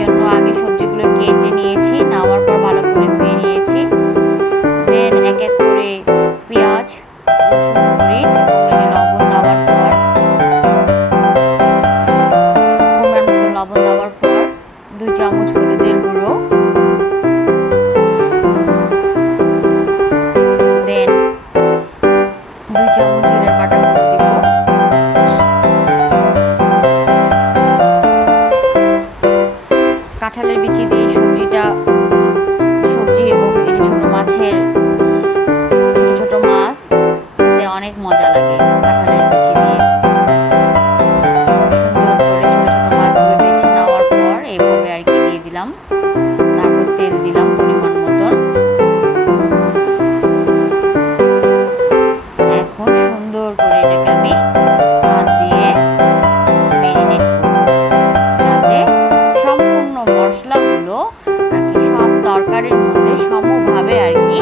জন্য আগে সবজিগুলো কেটে নিয়েছি, নেওয়ার পর ভালো করে ধুয়ে নিয়েছি। দেন এক এক করে পেঁয়াজ, রসুন, মরিচ এবং লবণ দেওয়ার পর পরিমাণ মতো লবণ দেওয়ার পর 2 চামচ হলুদের গুঁড়ো, দেন 2 চামচ জিরার বাটা গুঁড়ো দিব, কাঁঠালের বিচি দিয়ে সবজি এবং এই যে ছোট মাছের ছোট মাছ খেতে অনেক মজা লাগে কাঁঠালের বিচি দিয়ে। সুন্দর করে ছোট মাছগুলো বেছে নেওয়ার পর এইভাবে আর কি দিয়ে দিলাম। তারপর তেল দিলাম পরিমাণ মতন। এখন সুন্দর করে এটাকে আমি হাত দিয়ে ম্যারিনেট করব, যাতে সম্পূর্ণ মশলাগুলো আর কি সব তরকারির মধ্যে সমভাবে আর কি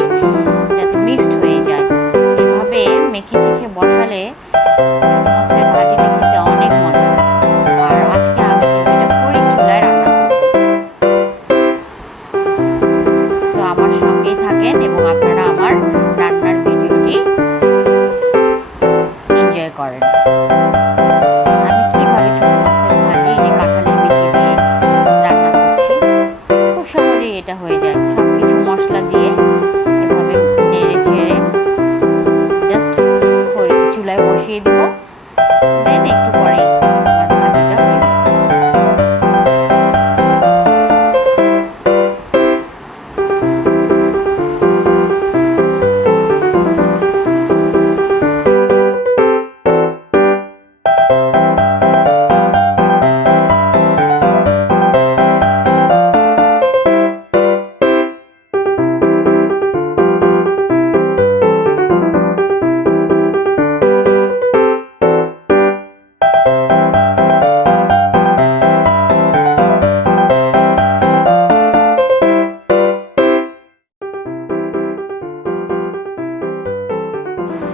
যাতে মিক্সড হয়ে যায়। এভাবে মেখে চেখে বসালে ছোট মাছের ভাজিটা খেতে অনেক মজা লাগে। আর আজকে আমি কিন্তু এটা খড়ির চুলায় রান্না করব। সো আমার সঙ্গেই থাকেন এবং আপনারা আমার রান্নার ভিডিওটি এনজয় করেন। আমি কিভাবে ছোট মাছের ভাজি যে কাঁঠালের বিচি দিয়ে রান্না করছি, খুব সহজেই এটা হয়ে যায়। সবকিছু মশলা দিয়ে এভাবে নেড়ে ছেড়ে জাস্ট চুলায় বসিয়ে দিব, দেন একটু পরেই আমার ভাজিটা হয়ে যাবে।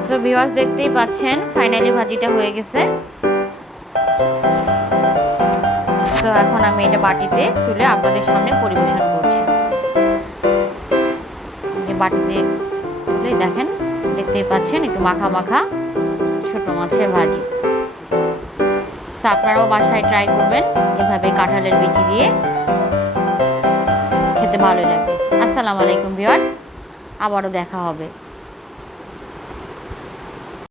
সো ভিউয়ার্স, দেখতেই পাচ্ছেন ফাইনালি ভাজিটা হয়ে গেছে। সো এখন আমি এটা বাটিতে তুলে আপনাদের সামনে পরিবেশন করছি। বাটিতে তুলে দেখেন, দেখতেই পাচ্ছেন একটু মাখা মাখা ছোট মাছের ভাজি। সো আপনারাও বাসায় ট্রাই করবেন, এভাবে কাঁঠালের বিচি দিয়ে খেতে ভালোই লাগবে। আসসালামু আলাইকুম ভিউয়ার্স, আবারও দেখা হবে।